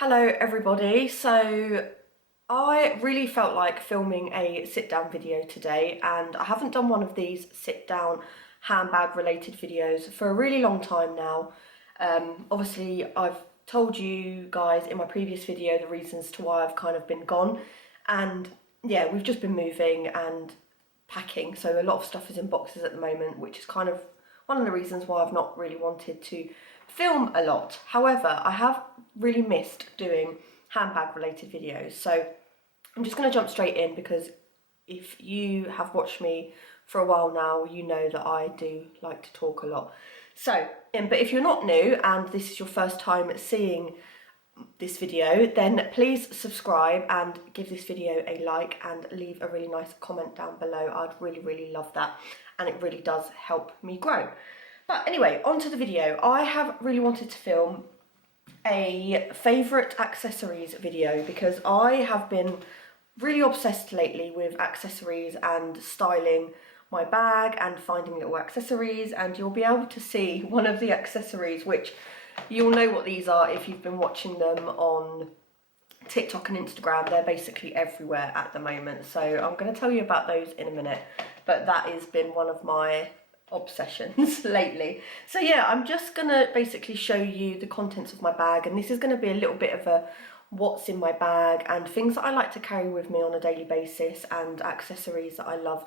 Hello everybody, so I really felt like filming a sit down video today, and I haven't done one of these sit down handbag related videos for a really long time now. Obviously I've told you guys in my previous video the reasons to why I've kind of been gone, and yeah, we've just been moving and packing, so a lot of stuff is in boxes at the moment, which is kind of one of the reasons why I've not really wanted to film a lot. However, I have really missed doing handbag related videos, so I'm just going to jump straight in, because if you have watched me for a while now, you know that I do like to talk a lot. So, but if you're not new and this is your first time seeing this video, then please subscribe and give this video a like and leave a really nice comment down below. I'd really love that, and it really does help me grow. But anyway, on to the video. I have really wanted to film a favourite accessories video, because I have been really obsessed lately with accessories and styling my bag and finding little accessories, and you'll be able to see one of the accessories, which you'll know what these are if you've been watching them on TikTok and Instagram. They're basically everywhere at the moment, so I'm going to tell you about those in a minute, but that has been one of my obsessions lately. So yeah, I'm just gonna basically show you the contents of my bag, and this is going to be a little bit of a what's in my bag and things that I like to carry with me on a daily basis, and accessories that I love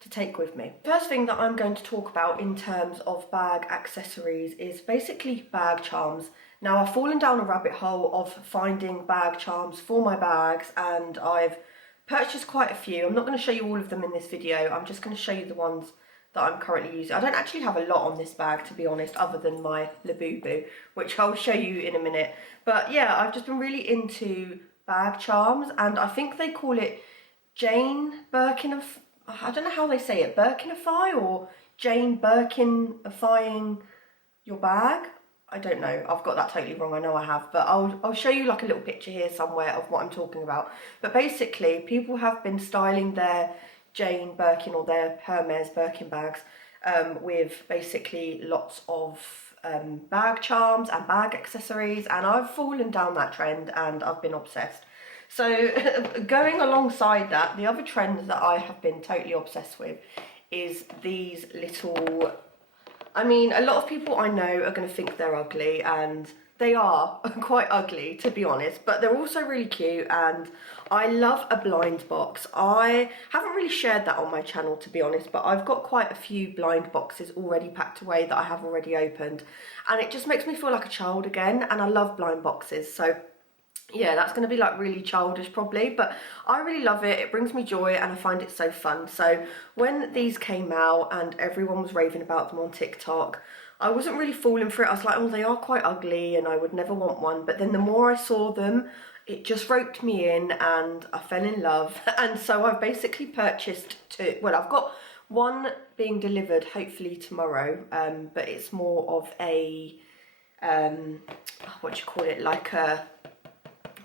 to take with me. First thing that I'm going to talk about in terms of bag accessories is basically bag charms. Now, I've fallen down a rabbit hole of finding bag charms for my bags, and I've purchased quite a few. I'm not going to show you all of them in this video. I'm just going to show you the ones that I'm currently using. I don't actually have a lot on this bag, to be honest, other than my Labubu, which I'll show you in a minute. But yeah, I've just been really into bag charms, and I think they call it Jane Birkin, I don't know how they say it, Birkinify or Jane Birkinifying your bag. I don't know, I've got that totally wrong, I know I have, but I'll show you like a little picture here somewhere of what I'm talking about. But basically, people have been styling their Jane Birkin or their Hermes Birkin bags with basically lots of bag charms and bag accessories, and I've fallen down that trend and I've been obsessed. So going alongside that, the other trend that I have been totally obsessed with is these little, I mean, a lot of people I know are going to think they're ugly, and they are quite ugly, to be honest, but they're also really cute, and I love a blind box. I haven't really shared that on my channel, to be honest, but I've got quite a few blind boxes already packed away that I have already opened, and it just makes me feel like a child again, and I love blind boxes. So yeah, that's going to be like really childish probably, but I really love it. It brings me joy and I find it so fun. So when these came out and everyone was raving about them on TikTok, I wasn't really falling for it. I was like, oh, they are quite ugly and I would never want one. But then the more I saw them, it just roped me in and I fell in love. And so I've basically purchased two. Well, I've got one being delivered hopefully tomorrow, but it's more of a, what do you call it, like a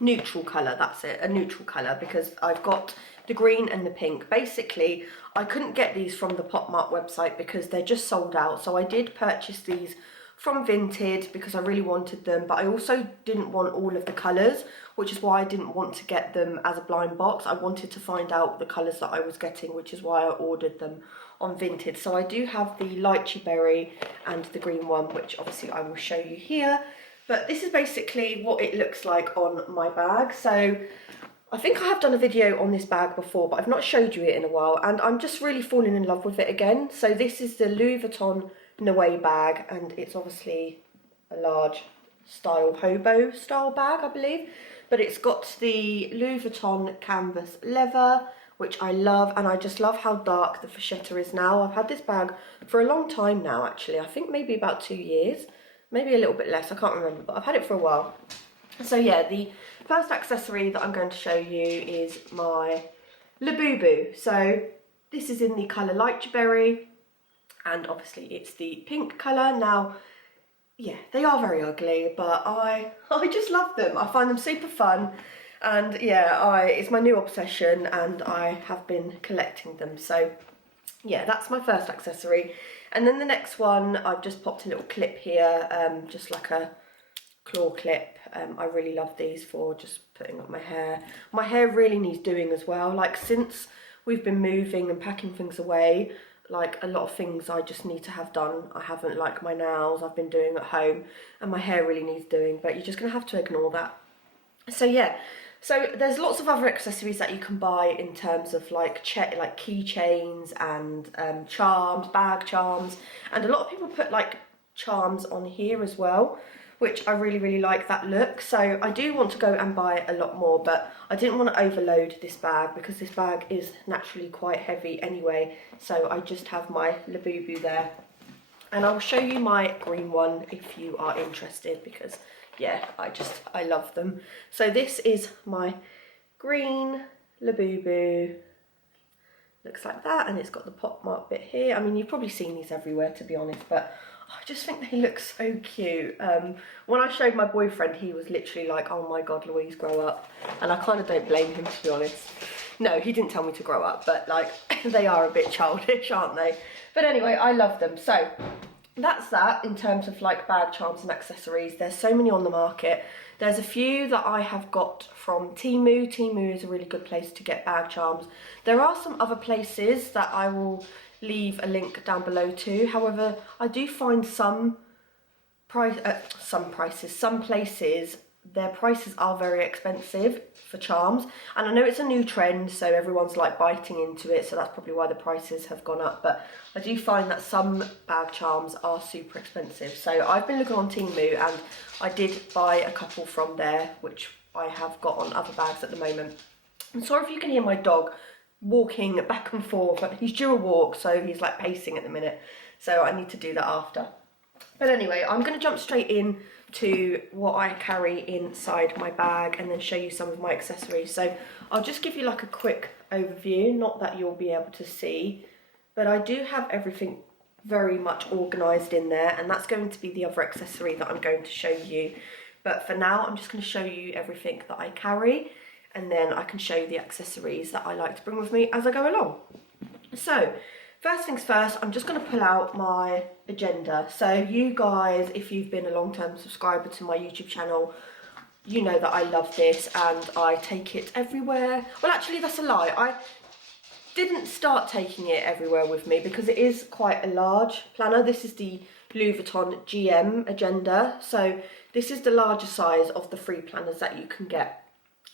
neutral colour, that's it, a neutral colour, because I've got the green and the pink. Basically, I couldn't get these from the Pop Mart website because they're just sold out, so I did purchase these from Vinted because I really wanted them, but I also didn't want all of the colours, which is why I didn't want to get them as a blind box. I wanted to find out the colours that I was getting, which is why I ordered them on Vinted. So I do have the lychee berry and the green one, which obviously I will show you here. But this is basically what it looks like on my bag. So I think I have done a video on this bag before, but I've not showed you it in a while, and I'm just really falling in love with it again. So this is the Louis Vuitton Noe bag, and it's obviously a large style hobo style bag, I believe. But it's got the Louis Vuitton canvas leather, which I love, and I just love how dark the fascetta is now. I've had this bag for a long time now, actually. I think maybe about 2 years. Maybe a little bit less, I can't remember, but I've had it for a while. So yeah, the first accessory that I'm going to show you is my Labubu. So this is in the colour lychee berry, and obviously it's the pink colour. Now, yeah, they are very ugly, but I just love them. I find them super fun, and yeah, it's my new obsession, and I have been collecting them. So yeah, that's my first accessory. And then the next one, I've just popped a little clip here, just like a claw clip, I really love these for just putting up my hair. My hair really needs doing as well. Like since we've been moving and packing things away, like a lot of things I just need to have done. I haven't, like my nails I've been doing at home, and my hair really needs doing, but you're just gonna have to ignore that. So yeah, so there's lots of other accessories that you can buy in terms of like keychains and charms, bag charms, and a lot of people put like charms on here as well, which I really like that look. So I do want to go and buy a lot more, but I didn't want to overload this bag because this bag is naturally quite heavy anyway. So I just have my Labubu there, and I'll show you my green one if you are interested, because yeah, I love them. So this is my green Labubu. Looks like that, and it's got the pop mark bit here. I mean, you've probably seen these everywhere, to be honest, but I just think they look so cute. When I showed my boyfriend, he was literally like, oh my god, Louise, grow up. And I kind of don't blame him, to be honest. No, he didn't tell me to grow up, but like, they are a bit childish, aren't they? But anyway, I love them. So that's that in terms of like bag charms and accessories. There's so many on the market. There's a few that I have got from Temu. Temu is a really good place to get bag charms. There are some other places that I will leave a link down below too. However, I do find some places, their prices are very expensive for charms, and I know it's a new trend, so everyone's like biting into it, so that's probably why the prices have gone up. But I do find that some bag charms are super expensive. So I've been looking on Temu, and I did buy a couple from there, which I have got on other bags at the moment. I'm sorry if you can hear my dog walking back and forth, but he's due a walk, so he's like pacing at the minute, so I need to do that after. But anyway, I'm going to jump straight in to what I carry inside my bag and then show you some of my accessories. So I'll just give you like a quick overview, not that you'll be able to see, but I do have everything very much organised in there, and that's going to be the other accessory that I'm going to show you. But for now, I'm just going to show you everything that I carry, and then I can show you the accessories that I like to bring with me as I go along. So first things first, I'm just going to pull out my agenda. So you guys, if you've been a long-term subscriber to my YouTube channel, you know that I love this and I take it everywhere. Well, actually, that's a lie. I didn't start taking it everywhere with me because it is quite a large planner. This is the Louis Vuitton GM agenda. So this is the larger size of the free planners that you can get.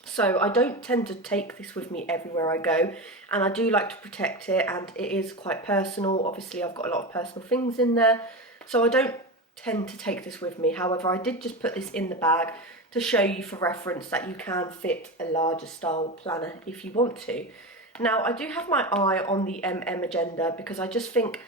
So I don't tend to take this with me everywhere I go, and I do like to protect it, and it is quite personal. Obviously, I've got a lot of personal things in there, so I don't tend to take this with me. However, I did just put this in the bag to show you for reference that you can fit a larger style planner if you want to. Now, I do have my eye on the MM agenda because I just think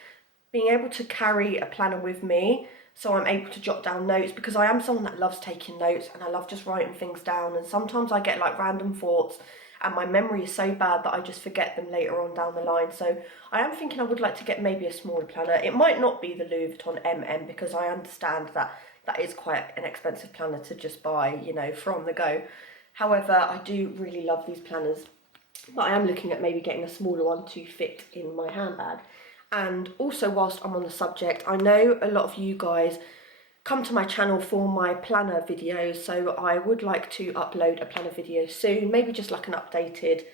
being able to carry a planner with me, so I'm able to jot down notes, because I am someone that loves taking notes and I love just writing things down, and sometimes I get like random thoughts and my memory is so bad that I just forget them later on down the line. So I am thinking I would like to get maybe a smaller planner. It might not be the Louis Vuitton MM, because I understand that that is quite an expensive planner to just buy, you know, from the go. However, I do really love these planners, but I am looking at maybe getting a smaller one to fit in my handbag. And also, whilst I'm on the subject, I know a lot of you guys come to my channel for my planner videos, so I would like to upload a planner video soon, maybe just like an updated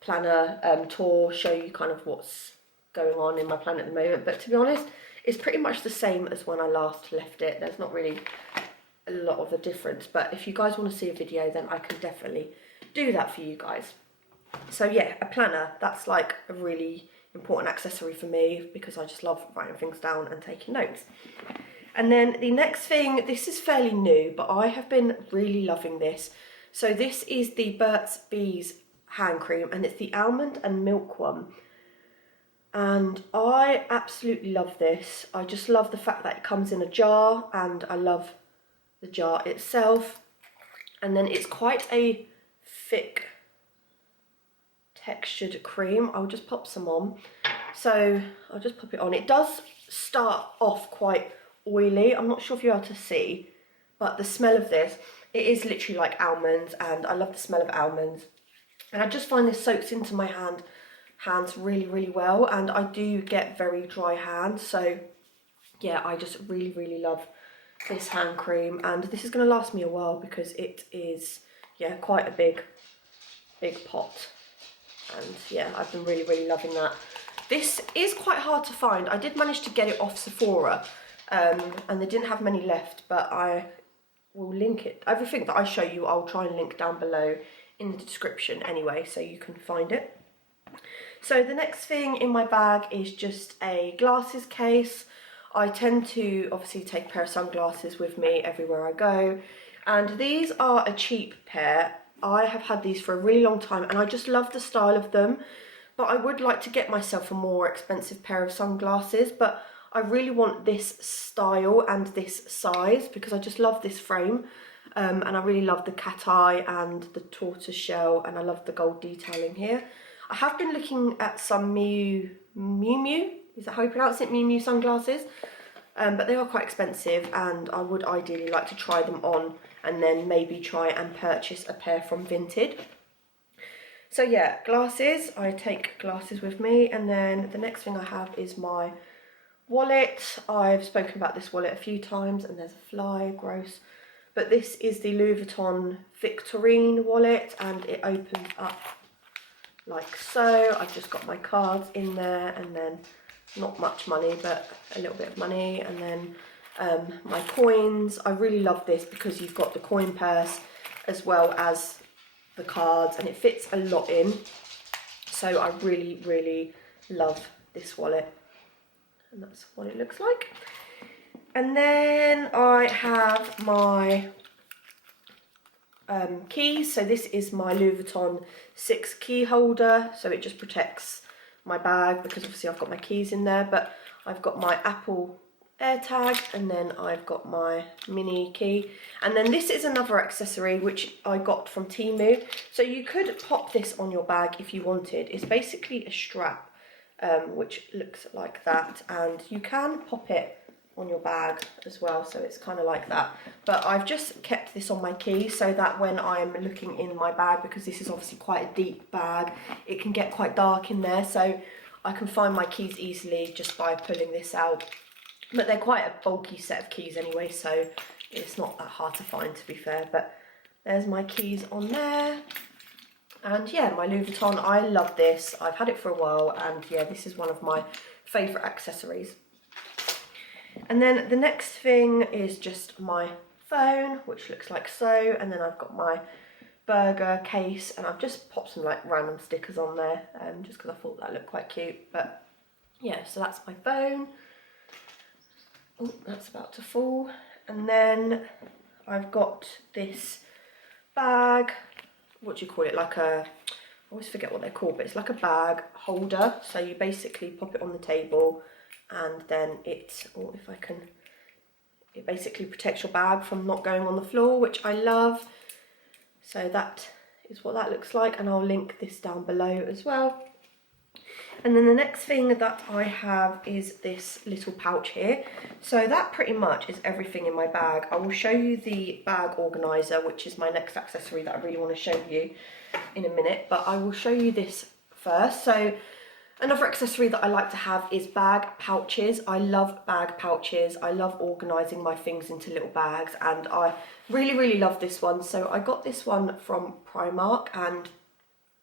planner tour, show you kind of what's going on in my planner at the moment. But to be honest, it's pretty much the same as when I last left it. There's not really a lot of a difference, but if you guys want to see a video, then I can definitely do that for you guys. So yeah, a planner, that's like a really important accessory for me because I just love writing things down and taking notes. And then the next thing, this is fairly new, but I have been really loving this. So this is the Burt's Bees hand cream, and it's the almond and milk one. And I absolutely love this. I just love the fact that it comes in a jar, and I love the jar itself. And then it's quite a thick textured cream. I'll just pop some on. So I'll just pop it on. It does start off quite oily. I'm not sure if you're able to see, but the smell of this, it is literally like almonds, and I love the smell of almonds. And I just find this soaks into my hands really well, and I do get very dry hands. So yeah, I just really love this hand cream, and this is going to last me a while because it is, yeah, quite a big pot. And yeah, I've been really loving that. This is quite hard to find. I did manage to get it off Sephora, and they didn't have many left, but I will link it. Everything that I show you, I'll try and link down below in the description anyway, so you can find it. So the next thing in my bag is just a glasses case. I tend to obviously take a pair of sunglasses with me everywhere I go, and these are a cheap pair. I have had these for a really long time and I just love the style of them, but I would like to get myself a more expensive pair of sunglasses, but I really want this style and this size because I just love this frame, and I really love the cat eye and the tortoise shell, and I love the gold detailing here. I have been looking at some Miu Miu, is that how you pronounce it, Miu Miu sunglasses? But they are quite expensive, and I would ideally like to try them on and then maybe try and purchase a pair from Vinted. So yeah, glasses, I take glasses with me, and then the next thing I have is my wallet. I've spoken about this wallet a few times, and there's a fly, gross. But this is the Louis Vuitton Victorine wallet, and it opens up like so. I've just got my cards in there, and then not much money, but a little bit of money, and then my coins. I really love this because you've got the coin purse as well as the cards, and it fits a lot in. So I really love this wallet, and that's what it looks like. And then I have my keys. So this is my Louis Vuitton 6 key holder, so it just protects my bag because obviously I've got my keys in there, but I've got my Apple AirTag, and then I've got my mini key, and then this is another accessory which I got from Temu. So you could pop this on your bag if you wanted. It's basically a strap which looks like that, and you can pop it on your bag as well, so it's kind of like that. But I've just kept this on my key so that when I'm looking in my bag, because this is obviously quite a deep bag, it can get quite dark in there, so I can find my keys easily just by pulling this out. But they're quite a bulky set of keys anyway, so it's not that hard to find, to be fair. But there's my keys on there. And yeah, my Louis Vuitton, I love this. I've had it for a while, and yeah, this is one of my favourite accessories. And then the next thing is just my phone, which looks like so, and then I've got my burger case, and I've just popped some like random stickers on there, just because I thought that looked quite cute. But yeah, so that's my phone. Oh, that's about to fall. And then I've got this bag, what do you call it, like a, I always forget what they're called, but it's like a bag holder. So you basically pop it on the table, and then it, or if I can, it basically protects your bag from not going on the floor, which I love. So that is what that looks like, and I'll link this down below as well. And then the next thing that I have is this little pouch here. So that pretty much is everything in my bag. I will show you the bag organizer, which is my next accessory that I really want to show you in a minute, but I will show you this first. So another accessory that I like to have is bag pouches. I love bag pouches. I love organising my things into little bags, and I really love this one. So I got this one from Primark, and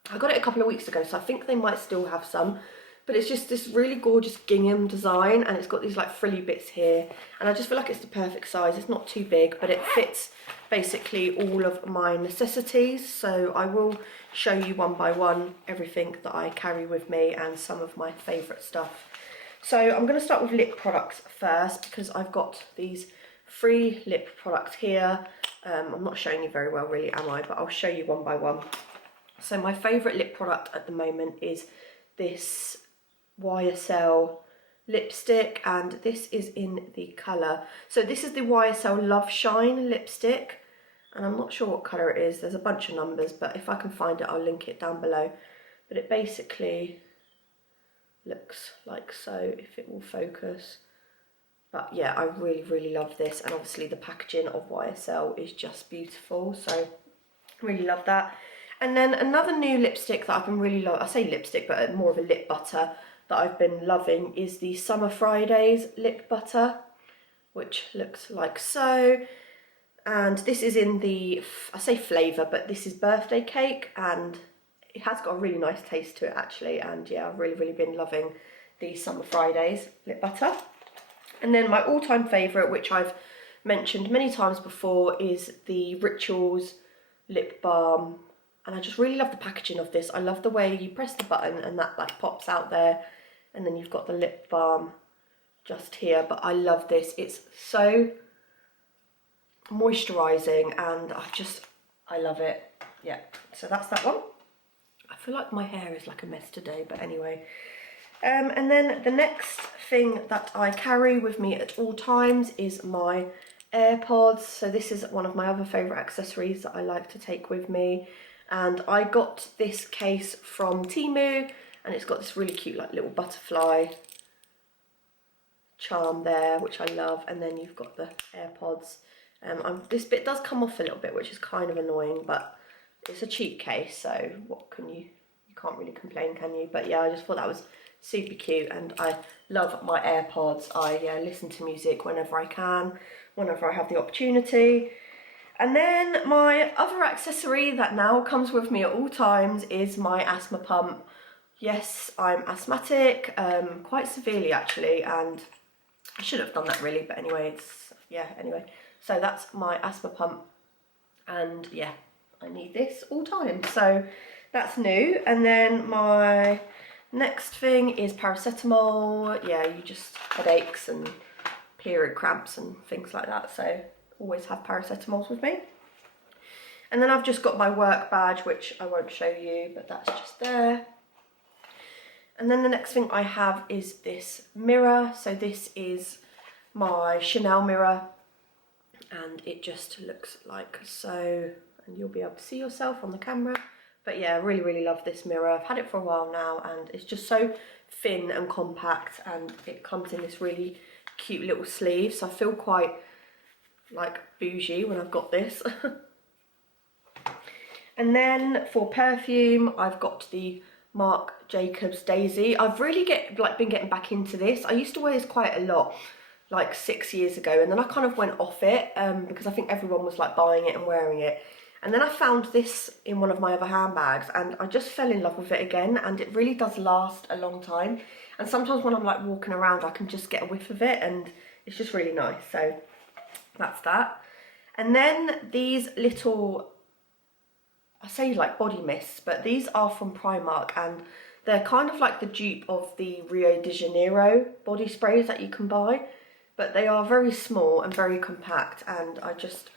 I got it a couple of weeks ago, so I think they might still have some. But it's just this really gorgeous gingham design, and it's got these like frilly bits here, and I just feel like it's the perfect size. It's not too big, but it fits basically all of my necessities. So I will show you one by one everything that I carry with me and some of my favourite stuff. So I'm going to start with lip products first, because I've got these 3 lip products here. I'm not showing you very well really, am I? But I'll show you one by one. So my favourite lip product at the moment is this YSL lipstick, and this is in the colour. So this is the YSL Love Shine lipstick, and I'm not sure what colour it is. There's a bunch of numbers, but if I can find it, I'll link it down below. But it basically looks like so, if it will focus. But yeah, I really love this, and obviously the packaging of YSL is just beautiful, so really love that. And then another new lipstick that I've been really loving, I say lipstick, but more of a lip butter that I've been loving, is the Summer Fridays lip butter, which looks like so. And this is in the, I say flavour, but this is birthday cake, and it has got a really nice taste to it actually. And yeah, I've really been loving these Summer Fridays lip butter. And then my all-time favourite, which I've mentioned many times before, is the Rituals lip balm. And I just really love the packaging of this. I love the way you press the button and that like pops out there, and then you've got the lip balm just here. But I love this. It's so moisturising, and I love it. Yeah, so that's that one. I feel like my hair is like a mess today, but anyway. And then the next thing that I carry with me at all times is my AirPods. So this is one of my other favourite accessories that I like to take with me. And I got this case from Temu, and it's got this really cute like little butterfly charm there, which I love. And then you've got the AirPods. This bit does come off a little bit, which is kind of annoying, but it's a cheap case, so what can you can't really complain, can you? But yeah, I just thought that was super cute, and I love my AirPods. I listen to music whenever I can, whenever I have the opportunity. And then my other accessory that now comes with me at all times is my asthma pump. Yes, I'm asthmatic, quite severely actually, and I should have done that really, but anyway, anyway. So that's my asthma pump, and yeah, I need this all time, so that's new. And then my next thing is paracetamol. Yeah, you just headaches and period cramps and things like that, so always have paracetamols with me. And then I've just got my work badge, which I won't show you, but that's just there. And then the next thing I have is this mirror. So this is my Chanel mirror, and it just looks like so, and you'll be able to see yourself on the camera. But yeah, I really love this mirror. I've had it for a while now, and it's just so thin and compact, and it comes in this really cute little sleeve, so I feel quite like bougie when I've got this. And then for perfume, I've got the Marc Jacobs Daisy. I've really been getting back into this. I used to wear this quite a lot, like 6 years ago, and then I kind of went off it because I think everyone was like buying it and wearing it. And then I found this in one of my other handbags, and I just fell in love with it again, and it really does last a long time. And sometimes when I'm like walking around, I can just get a whiff of it, and it's just really nice. So that's that. And then these little, I say like body mists, but these are from Primark, and they're kind of like the dupe of the Rio de Janeiro body sprays that you can buy. But they are very small and very compact, and I just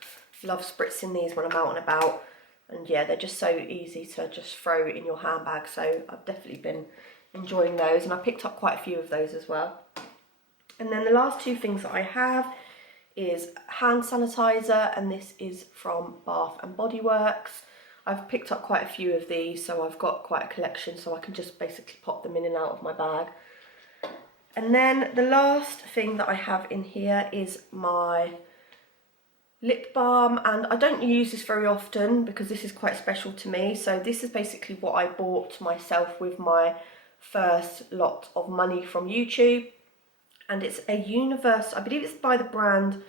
love spritzing these when I'm out and about. And yeah, they're just so easy to just throw in your handbag, so I've definitely been enjoying those, and I picked up quite a few of those as well. And then the last two things that I have is hand sanitizer, and this is from Bath and Body Works. I've picked up quite a few of these, so I've got quite a collection, so I can just basically pop them in and out of my bag. And then the last thing that I have in here is my lip balm, and I don't use this very often because this is quite special to me. So this is basically what I bought myself with my first lot of money from YouTube, and it's a Universal, I believe it's by the brand,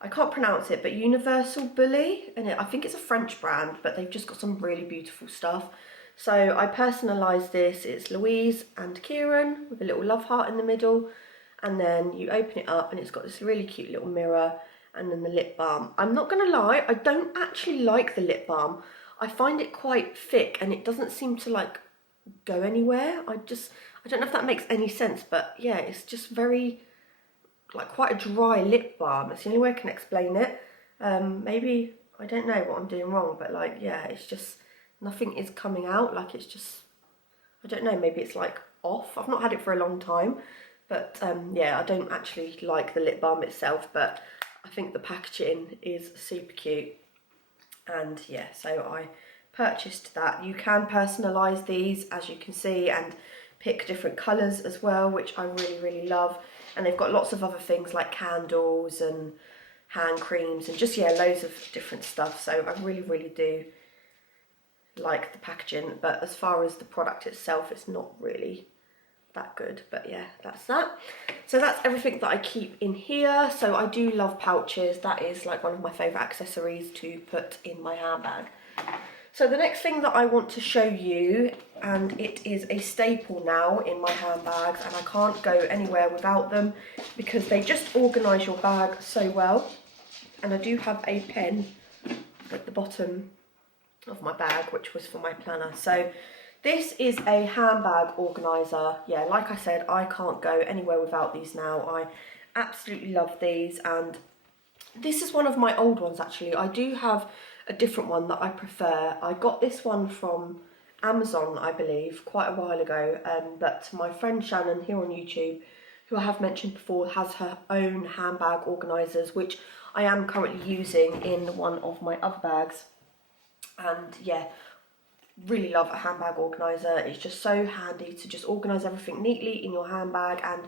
I can't pronounce it, but Universal Bully, and I think it's a French brand, but they've just got some really beautiful stuff. So I personalised this. It's Louise and Kieran with a little love heart in the middle, and then you open it up and it's got this really cute little mirror, and then the lip balm. I'm not gonna lie, I don't actually like the lip balm. I find it quite thick, and it doesn't seem to like go anywhere. I don't know if that makes any sense, but yeah, it's just very, like quite a dry lip balm. It's the only way I can explain it. Maybe, I don't know what I'm doing wrong, but like, yeah, it's just, nothing is coming out. Like it's just, I don't know, maybe it's like off. I've not had it for a long time, but yeah, I don't actually like the lip balm itself, but I think the packaging is super cute. And yeah, so I purchased that. You can personalise these, as you can see, and pick different colours as well, which I really love. And they've got lots of other things like candles and hand creams and just, yeah, loads of different stuff. So I really do like the packaging, but as far as the product itself, it's not really that good, but yeah, that's that. So that's everything that I keep in here. So I do love pouches. That is like one of my favourite accessories to put in my handbag. So the next thing that I want to show you, and it is a staple now in my handbags, and I can't go anywhere without them because they just organise your bag so well. And I do have a pen at the bottom of my bag, which was for my planner. So this is a handbag organiser. Yeah, like I said, I can't go anywhere without these now. I absolutely love these, and this is one of my old ones actually. I do have a different one that I prefer. I got this one from Amazon, I believe, quite a while ago, but my friend Shannon here on YouTube, who I have mentioned before, has her own handbag organisers, which I am currently using in one of my other bags. And yeah, really love a handbag organiser. It's just so handy to just organise everything neatly in your handbag, and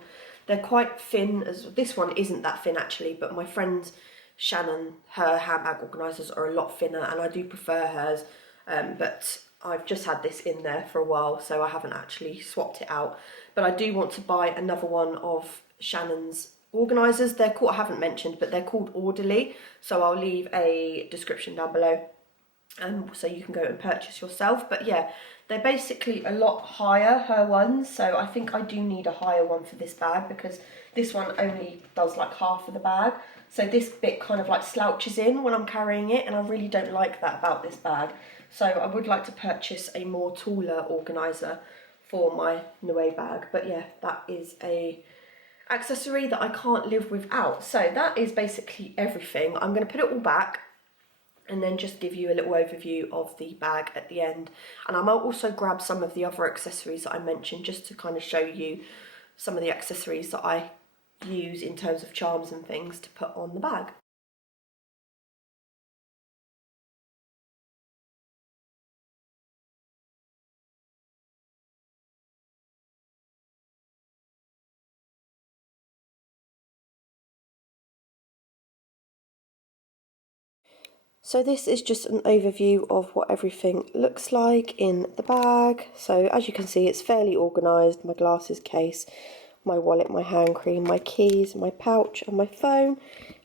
they're quite thin. As this one isn't that thin actually, but my friend's Shannon, her handbag organisers are a lot thinner, and I do prefer hers, but I've just had this in there for a while, so I haven't actually swapped it out. But I do want to buy another one of Shannon's organisers. They're called, I haven't mentioned, but they're called Orderly, so I'll leave a description down below, so you can go and purchase yourself. But yeah, they're basically a lot higher, her ones, so I think I do need a higher one for this bag, because this one only does like half of the bag, so this bit kind of like slouches in when I'm carrying it, and I really don't like that about this bag. So I would like to purchase a more taller organiser for my Noe bag. But yeah, that is a accessory that I can't live without. So that is basically everything. I'm going to put it all back and then just give you a little overview of the bag at the end. And I might also grab some of the other accessories that I mentioned, just to kind of show you some of the accessories that I use in terms of charms and things to put on the bag. So this is just an overview of what everything looks like in the bag. So as you can see, it's fairly organised. My glasses case, my wallet, my hand cream, my keys, my pouch and my phone.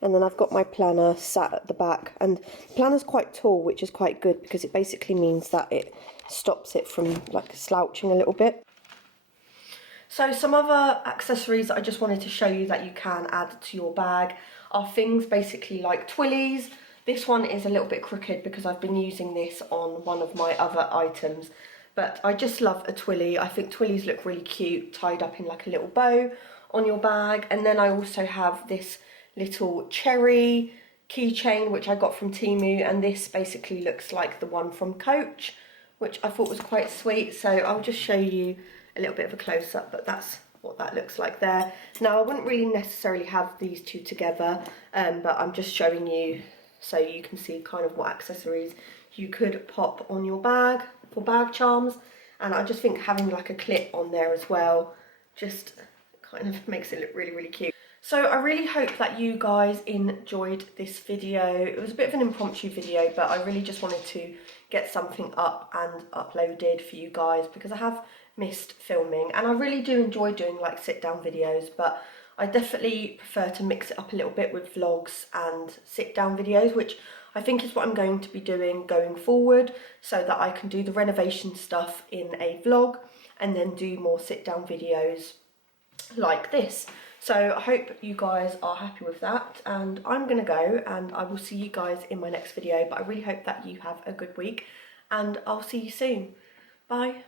And then I've got my planner sat at the back. And the planner's quite tall, which is quite good because it basically means that it stops it from like slouching a little bit. So some other accessories that I just wanted to show you that you can add to your bag are things basically like twillies. This one is a little bit crooked because I've been using this on one of my other items, but I just love a twilly. I think twillies look really cute tied up in like a little bow on your bag. And then I also have this little cherry keychain which I got from Temu, and this basically looks like the one from Coach, which I thought was quite sweet. So I'll just show you a little bit of a close-up, but that's what that looks like there. Now I wouldn't really necessarily have these two together, but I'm just showing you so you can see kind of what accessories you could pop on your bag for bag charms. And I just think having like a clip on there as well just kind of makes it look really, really cute. So I really hope that you guys enjoyed this video. It was a bit of an impromptu video, but I really just wanted to get something up and uploaded for you guys because I have missed filming, and I really do enjoy doing like sit down videos, but I definitely prefer to mix it up a little bit with vlogs and sit down videos, which I think is what I'm going to be doing going forward, so that I can do the renovation stuff in a vlog and then do more sit down videos like this. So I hope you guys are happy with that, and I'm gonna go and I will see you guys in my next video, but I really hope that you have a good week and I'll see you soon. Bye.